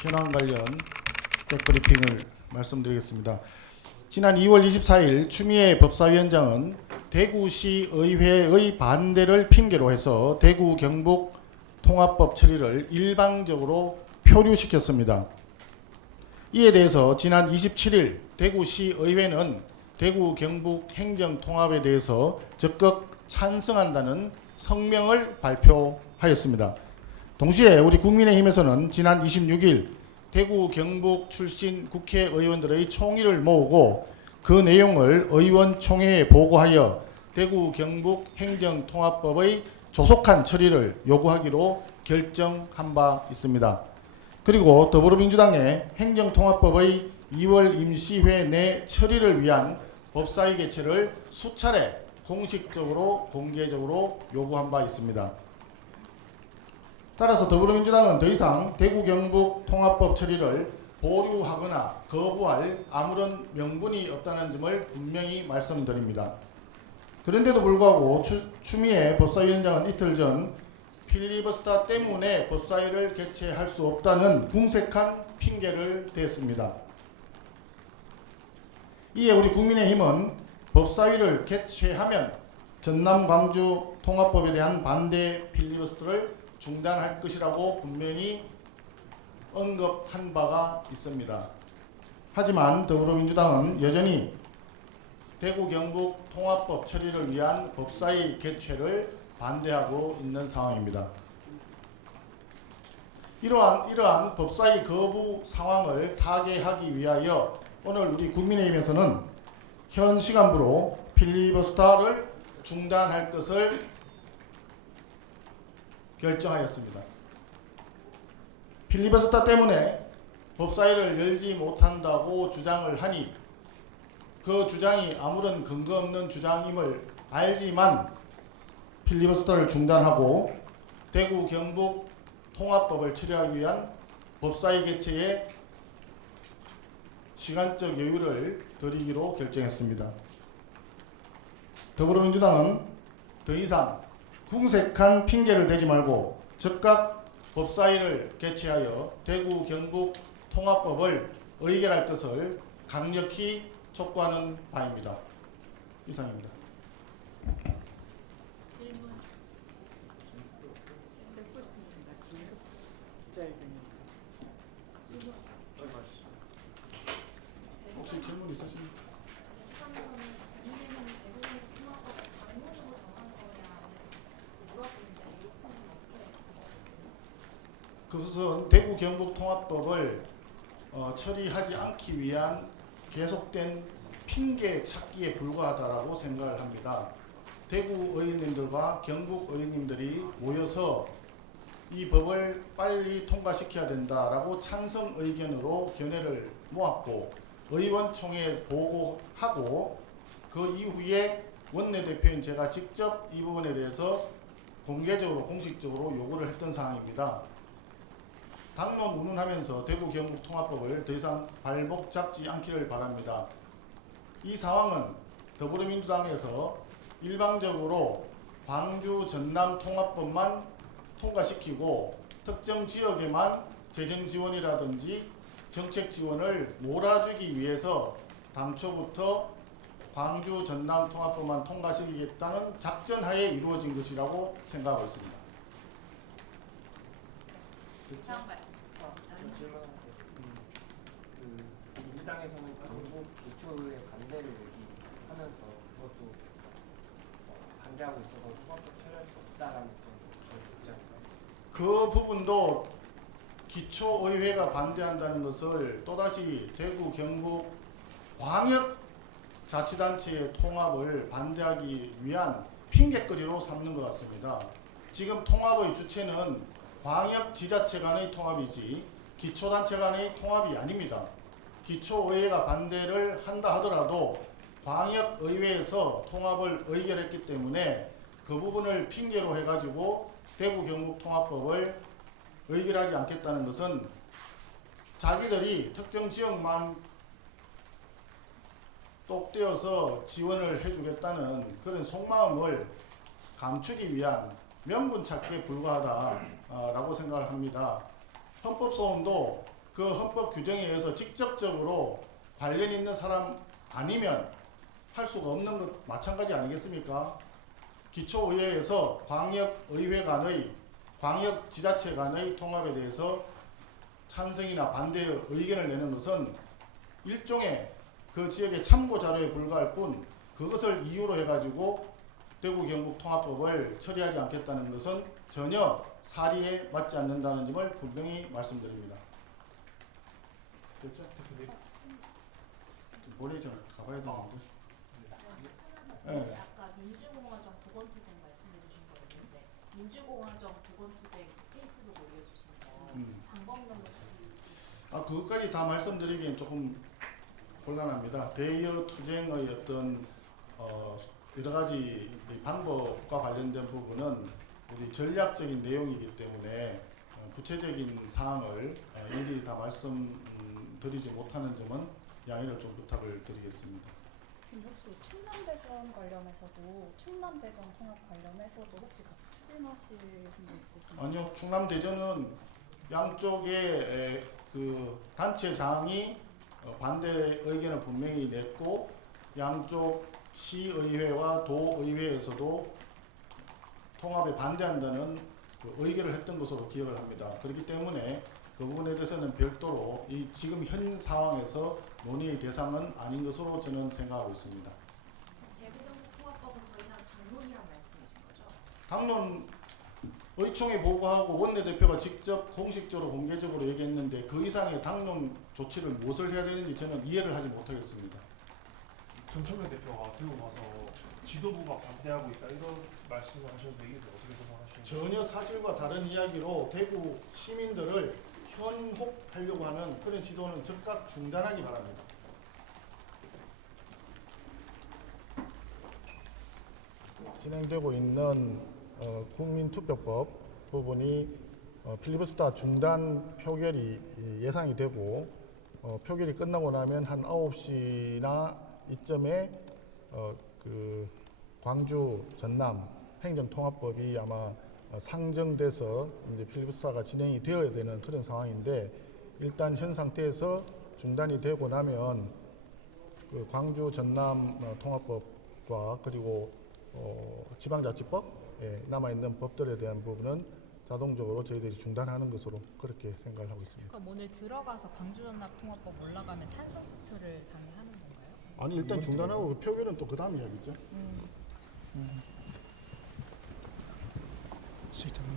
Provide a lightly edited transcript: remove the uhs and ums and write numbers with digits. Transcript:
현황 관련 백브리핑을 말씀드리겠습니다. 지난 2월 24일 추미애 법사위원장은 대구시 의회의 반대를 핑계로 해서 대구 경북 통합법 처리를 일방적으로 표류시켰습니다. 이에 대해서 지난 27일 대구시 의회는 대구 경북 행정 통합에 대해서 적극 찬성한다는 성명을 발표하였습니다. 동시에 우리 국민의힘에서는 지난 26일 대구 경북 출신 국회의원들의 총의를 모으고 그 내용을 의원총회에 보고하여 대구 경북 행정통합법의 조속한 처리를 요구하기로 결정한 바 있습니다. 그리고 더불어민주당의 행정통합법의 2월 임시회 내 처리를 위한 법사위 개최를 수차례 공식적으로 공개적으로 요구한 바 있습니다. 따라서 더불어민주당은 더 이상 대구 경북 통합법 처리를 보류하거나 거부할 아무런 명분이 없다는 점을 분명히 말씀드립니다. 그런데도 불구하고 추미애 법사위원장은 이틀 전 필리버스터 때문에 법사위를 개최할 수 없다는 궁색한 핑계를 댔습니다. 이에 우리 국민의힘은 법사위를 개최하면 전남 광주 통합법에 대한 반대 필리버스터를 중단할 것이라고 분명히 언급한 바가 있습니다. 하지만 더불어민주당은 여전히 대구 경북 통합법 처리를 위한 법사위 개최를 반대하고 있는 상황입니다. 이러한 법사위 거부 상황을 타개하기 위하여 오늘 우리 국민의힘에서는 현 시간부로 필리버스터를 중단할 것을 결정하였습니다. 필리버스터 때문에 법사위를 열지 못한다고 주장을 하니 그 주장이 아무런 근거 없는 주장임을 알지만 필리버스터를 중단하고 대구 경북 통합법을 처리하기 위한 법사위 개최에 시간적 여유를 드리기로 결정했습니다. 더불어민주당은 더 이상 궁색한 핑계를 대지 말고 즉각 법사위를 개최하여 대구 경북 통합법을 의결할 것을 강력히 촉구하는 바입니다. 이상입니다. 혹시 질문 있으십니까? 그것은 대구 경북 통합법을 처리하지 않기 위한 계속된 핑계 찾기에 불과하다라고 생각을 합니다. 대구 의원님들과 경북 의원님들이 모여서 이 법을 빨리 통과시켜야 된다라고 찬성 의견으로 견해를 모았고 의원총회에 보고하고 그 이후에 원내대표인 제가 직접 이 부분에 대해서 공개적으로 공식적으로 요구를 했던 사항입니다. 당론 운운하면서 대구 경북 통합법을 더 이상 발목 잡지 않기를 바랍니다. 이 상황은 더불어민주당에서 일방적으로 광주 전남 통합법만 통과시키고 특정 지역에만 재정 지원이라든지 정책 지원을 몰아주기 위해서 당초부터 광주 전남 통합법만 통과시키겠다는 작전 하에 이루어진 것이라고 생각하고 있습니다. 민주당에서는 경북 기초의회 반대를 얘기하면서 그것도 반대하고 있어서 통합법 처리할 수 없다라는 그런 입장인가요? 그 부분도 기초의회가 반대한다는 것을 또다시 대구 경북 광역자치단체의 통합을 반대하기 위한 핑계거리로 삼는 것 같습니다. 지금 통합의 주체는 광역지자체 간의 통합이지 기초단체 간의 통합이 아닙니다. 기초의회가 반대를 한다 하더라도 광역의회에서 통합을 의결했기 때문에 그 부분을 핑계로 해가지고 대구 경북 통합법을 의결하지 않겠다는 것은 자기들이 특정 지역만 똑 떼어서 지원을 해주겠다는 그런 속마음을 감추기 위한 명분 찾기에 불과하다라고 생각을 합니다. 헌법소원도 그 헌법 규정에 의해서 직접적으로 관련 있는 사람 아니면 할 수가 없는 것 마찬가지 아니겠습니까? 기초의회에서 광역의회 간의 광역지자체 간의 통합에 대해서 찬성이나 반대의 의견을 내는 것은 일종의 그 지역의 참고 자료에 불과할 뿐 그것을 이유로 해가지고 대구 경북 통합법을 처리하지 않겠다는 것은 전혀 사리에 맞지 않는다는 점을 분명히 말씀드립니다. 됐죠? 머리 좀 가봐야 되는데. 네. 아까 민주공화정 보건투쟁 말씀해 주신 거 있는데 민주공화정 보건투쟁 페이스북 올려주신 거 방법론을 그것까지 다 말씀드리기엔 조금 곤란합니다. 대여 투쟁의 어떤 여러 가지 방법과 관련된 부분은 우리 전략적인 내용이기 때문에 구체적인 사항을 일일이 다 말씀드리지 못하는 점은 양해를 좀 부탁을 드리겠습니다. 그럼 혹시 충남대전 관련해서도 충남대전 통합 관련해서도 혹시 같이 추진하실 생각 있으신가요? 아니요, 충남대전은 양쪽의 그 단체장이 반대 의견을 분명히 냈고 양쪽 시의회와 도의회에서도 통합에 반대한다는 그 의결을 했던 것으로 기억을 합니다. 그렇기 때문에 그 부분에 대해서는 별도로 이 지금 현 상황에서 논의의 대상은 아닌 것으로 저는 생각하고 있습니다. 대구경북 통합법은 저희랑 당론이란 말씀이신 거죠? 당론 의총에 보고하고 원내대표가 직접 공식적으로 공개적으로 얘기했는데 그 이상의 당론 조치를 무엇을 해야 되는지 저는 이해를 하지 못하겠습니다. 전철민 대표가 들고 가서 지도부가 반대하고 있다 이런 말씀을 하셨는데 이게 어떻게 생각하시나요? 전혀 사실과 다른 이야기로 대구 시민들을 현혹하려고 하는 그런 시도는 즉각 중단하기 바랍니다. 진행되고 있는 국민투표법 부분이 필리버스터 중단 표결이 예상이 되고 표결이 끝나고 나면 한 9시나 이쯤에 그 광주 전남 행정통합법이 아마 상정돼서 이제 필리버스터가 진행이 되어야 되는 그런 상황인데 일단 현 상태에서 중단이 되고 나면 그 광주 전남 통합법과 그리고 지방자치법 남아 있는 법들에 대한 부분은 자동적으로 저희들이 중단하는 것으로 그렇게 생각을 하고 있습니다. 그럼 오늘 들어가서 광주전납통합법 올라가면 찬성 투표를 당연히 하는 건가요? 아니 일단 중단하고 표결은 또 그 다음 이야기죠. 실장님.